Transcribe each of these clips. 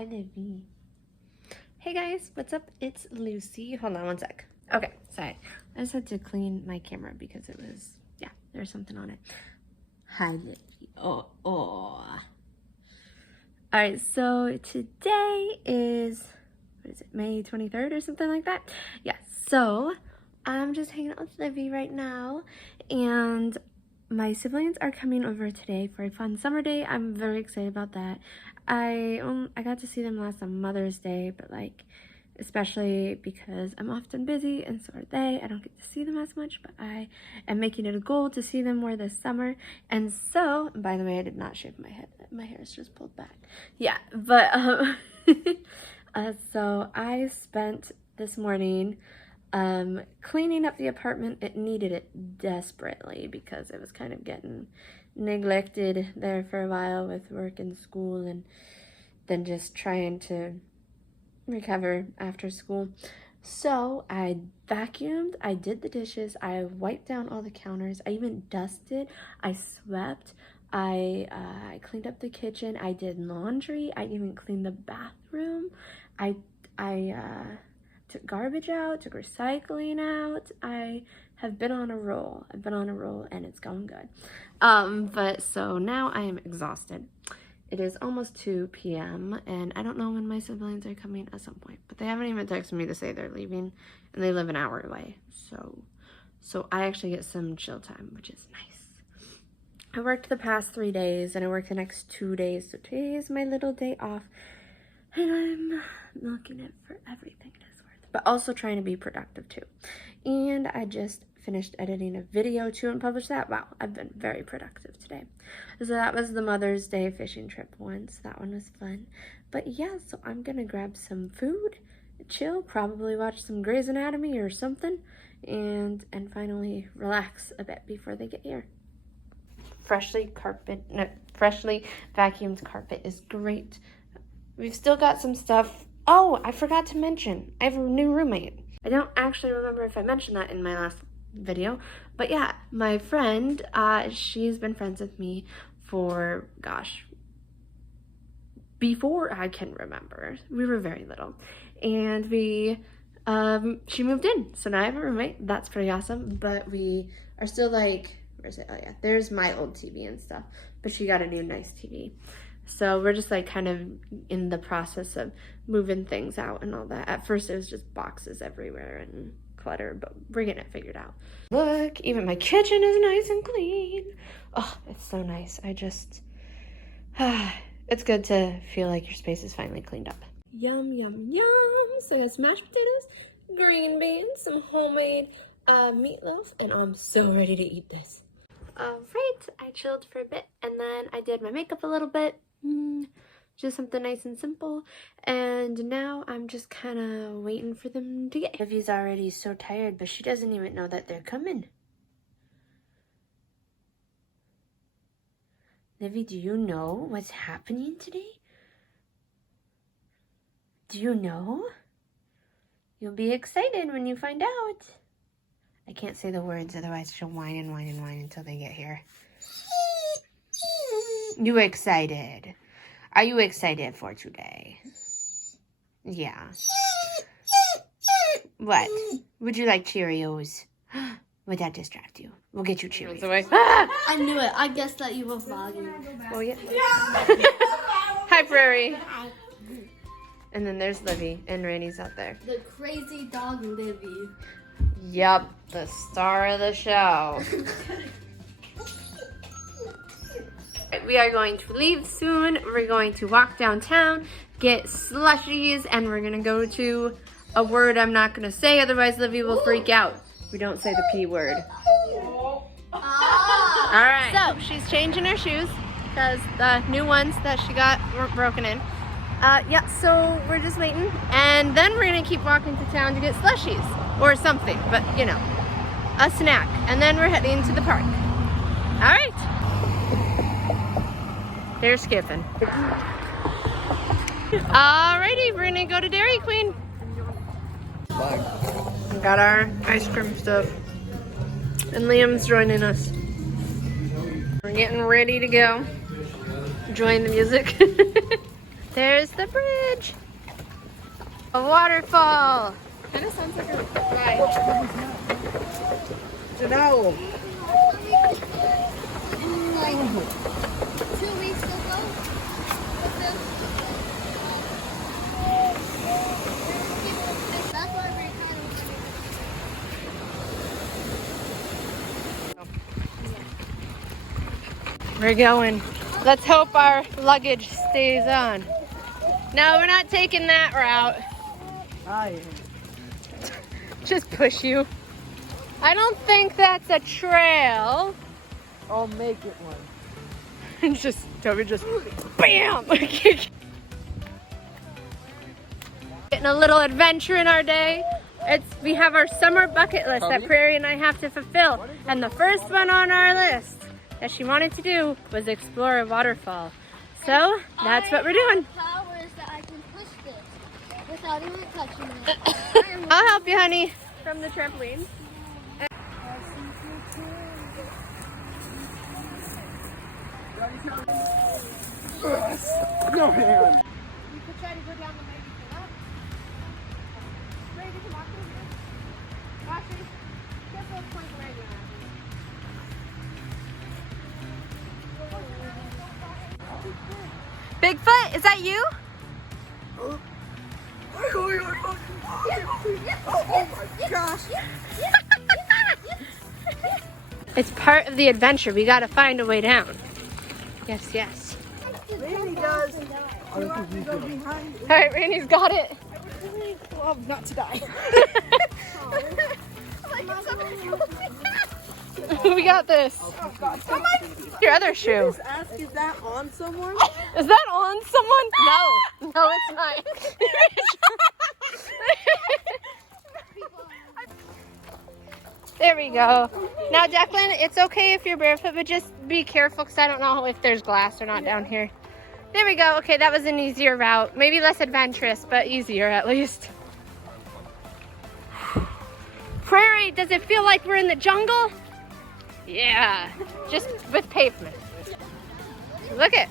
Hi, Livy. Hey guys, what's up? It's Lucy. Hold on one sec. Okay, sorry. I just had to clean my camera because it was, yeah, there's something on it. Hi, Livy. Oh. Alright, so today is, what is it, May 23rd or something like that? Yeah, so I'm just hanging out with Livy right now, and my siblings are coming over today for a fun summer day. I'm very excited about that. I got to see them last on Mother's Day, but like, especially because I'm often busy and so are they. I don't get to see them as much, but I am making it a goal to see them more this summer. And so, by the way, I did not shave my head. My hair is just pulled back. Yeah, but so I spent this morning cleaning up the apartment. It needed it desperately because it was kind of getting neglected there for a while with work and school, and then just trying to recover after school. So I vacuumed, I did the dishes, I wiped down all the counters, I even dusted, I swept, I cleaned up the kitchen, I did laundry, I even cleaned the bathroom, I took garbage out, took recycling out. I have been on a roll. I've been on a roll and it's going good. But so now I am exhausted. It is almost 2 p.m. and I don't know when my siblings are coming at some point, but they haven't even texted me to say they're leaving, and they live an hour away. So I actually get some chill time, which is nice. I worked the past 3 days and I work the next 2 days. So today is my little day off and I'm milking it for everything it is worth, but also trying to be productive too. And I just finished editing a video too and published that. Wow, I've been very productive today. So that was the Mother's Day fishing trip once. That one was fun. But yeah, so I'm gonna grab some food, chill, probably watch some Grey's Anatomy or something, and finally relax a bit before they get here. Freshly vacuumed carpet is great. We've still got some stuff. Oh, I forgot to mention, I have a new roommate. I don't actually remember if I mentioned that in my last video, but yeah, my friend, she's been friends with me for, gosh, before I can remember. We were very little, and she moved in, so now I have a roommate. That's pretty awesome, but we are still like, where's it? Oh yeah, there's my old TV and stuff, but she got a new nice TV. So we're just like kind of in the process of moving things out and all that. At first it was just boxes everywhere and clutter, but we're getting it figured out. Look, even my kitchen is nice and clean. Oh, it's so nice. It's good to feel like your space is finally cleaned up. Yum, yum, yum. So I got some mashed potatoes, green beans, some homemade meatloaf, and I'm so ready to eat this. Alright, I chilled for a bit and then I did my makeup a little bit. Just something nice and simple, and now I'm just kind of waiting for them to get here. Livy's already so tired, but she doesn't even know that they're coming. Livy, do you know what's happening today? Do you know? You'll be excited when you find out. I can't say the words, otherwise she'll whine and whine and whine until they get here. You excited? Are you excited for today? Yeah. What? Would you like Cheerios? Would that distract you? We'll get you Cheerios. I knew it. I guessed that you were vlogging. Oh, yeah. Hi, Prairie. And then there's Livy, and Randy's out there. The crazy dog Livy. Yep, the star of the show. We are going to leave soon. We're going to walk downtown, get slushies, and we're going to go to a word I'm not going to say, otherwise Livy will freak out. We don't say the P word. Alright, so she's changing her shoes because the new ones that she got weren't broken in. Yeah, so we're just waiting, and then we're going to keep walking to town to get slushies or something, but you know, a snack, and then we're heading to the park. Alright. They're skipping. Alrighty, we're gonna go to Dairy Queen. We got our ice cream stuff. And Liam's joining us. We're getting ready to go. Enjoying the music. There's the bridge. A waterfall. Kind of sounds like a ride. It's an owl. Like 2 weeks ago. That's why we're kind of. We're going. Let's hope our luggage stays on. No, we're not taking that route. Just push you. I don't think that's a trail. I'll make it one. Toby just, bam! Getting a little adventure in our day. We have our summer bucket list that Prairie and I have to fulfill. And the first one on our list that she wanted to do was explore a waterfall. So that's what we're doing. Powers that I can push this without even touching it. I'll help you, honey, from the trampoline. No hand. You could try to go down the way you came up. Ready to walk over here? Watch it. Careful of pointing right now. Bigfoot, is that you? Oh my gosh. It's part of the adventure. We gotta find a way down. Yes, yes. Randy does. You have to go behind. All right, Randy's got it. I would really love not to die. We got this. Oh God. Your other shoe. Just ask, is that on someone? Is that on someone? No, it's not. There we go. Now, Declan, it's okay if you're barefoot, but just be careful because I don't know if there's glass or not down here. There we go. Okay, that was an easier route. Maybe less adventurous, but easier at least. Prairie, does it feel like we're in the jungle? Yeah, just with pavement. Look it.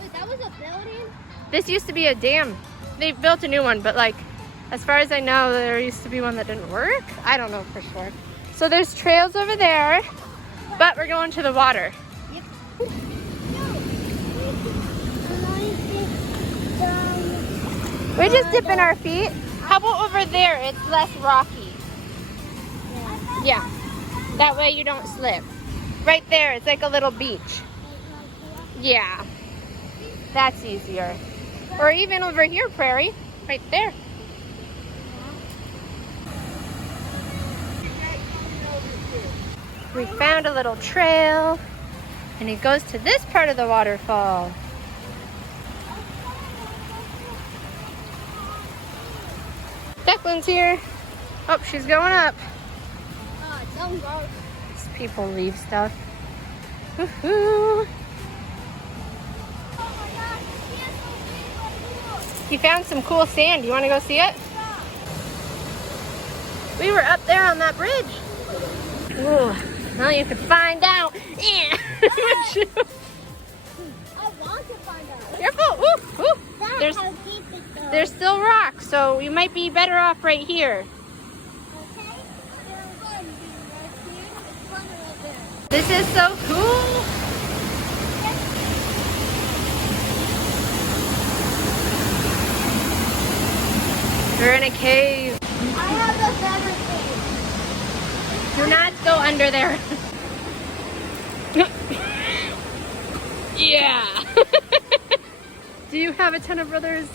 Wait, that was a building? This used to be a dam. They built a new one, but like, as far as I know, there used to be one that didn't work. I don't know for sure. So there's trails over there, but we're going to the water. Yep. We're just dipping our feet. How about over there? It's less rocky. Yeah, that way you don't slip. Right there, it's like a little beach. Yeah, that's easier. Or even over here, Prairie, right there. We found a little trail, and it goes to this part of the waterfall. Declan's here. Oh, she's going up. Don't go. These people leave stuff. Woohoo! He found some cool sand. You want to go see it? We were up there on that bridge. Ooh, well, you can find out. Yeah. I want to find out. Careful. Ooh, ooh. That's how deep it goes. There's still rocks, so you might be better off right here. Okay? There's fun being right here. It's fun right there. This is so cool. We're in a cave. I have the favorite thing. Do not go under there. Yeah. Do you have a ton of brothers?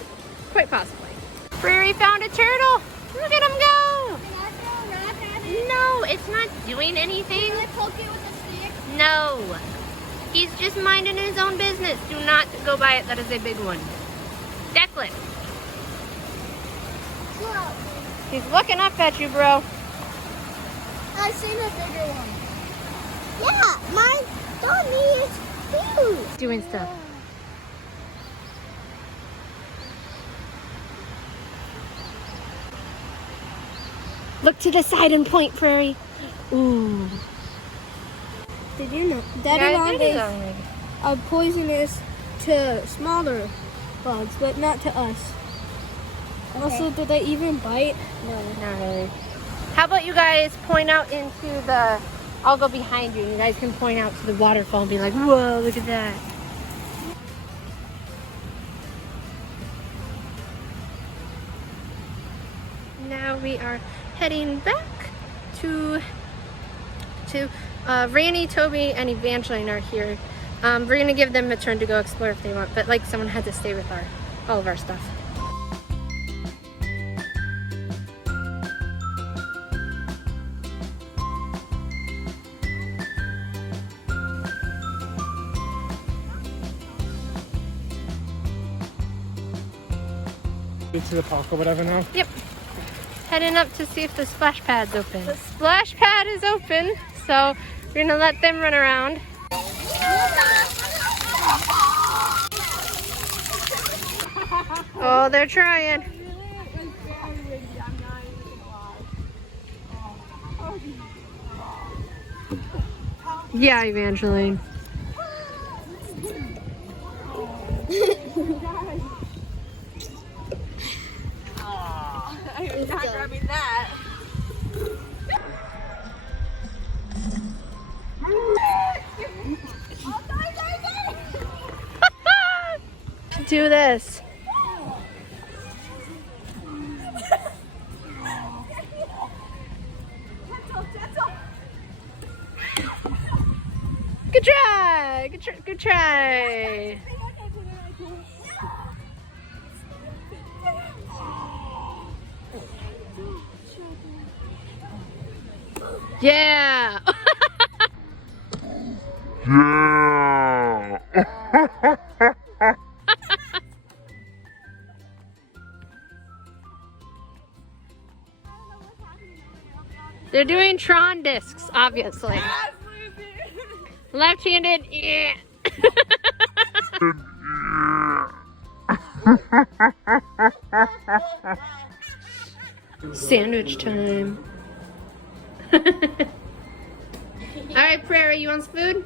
Quite possibly. Prairie found a turtle. Look at him go. Can I throw a rock at it? No, it's not doing anything. Can I poke it with a stick? No. He's just minding his own business. Do not go by it. That is a big one. Declan. Look. He's looking up at you, bro. I've seen a bigger one. Yeah, my doggy is huge. Doing stuff. Look to the side and point, Prairie. Ooh. Did you know? Daddy long are poisonous to smaller bugs, but not to us. Also, do they even bite? No, not really. How about you guys point out into the... I'll go behind you. You guys can point out to the waterfall and be like, whoa, look at that. Now we are heading back to Randy, Toby, and Evangeline are here. We're gonna give them a turn to go explore if they want, but like someone had to stay with all of our stuff. To the park or whatever now? Yep. Heading up to see if the splash pad's open. The splash pad is open, so we're gonna let them run around. Oh, they're trying. Yeah, Evangeline. I'm not grabbing that. Do this. Good try. Good try. Yeah. They're doing Tron discs, obviously. Left-handed, yeah. Sandwich time. All right, Prairie, you want some food?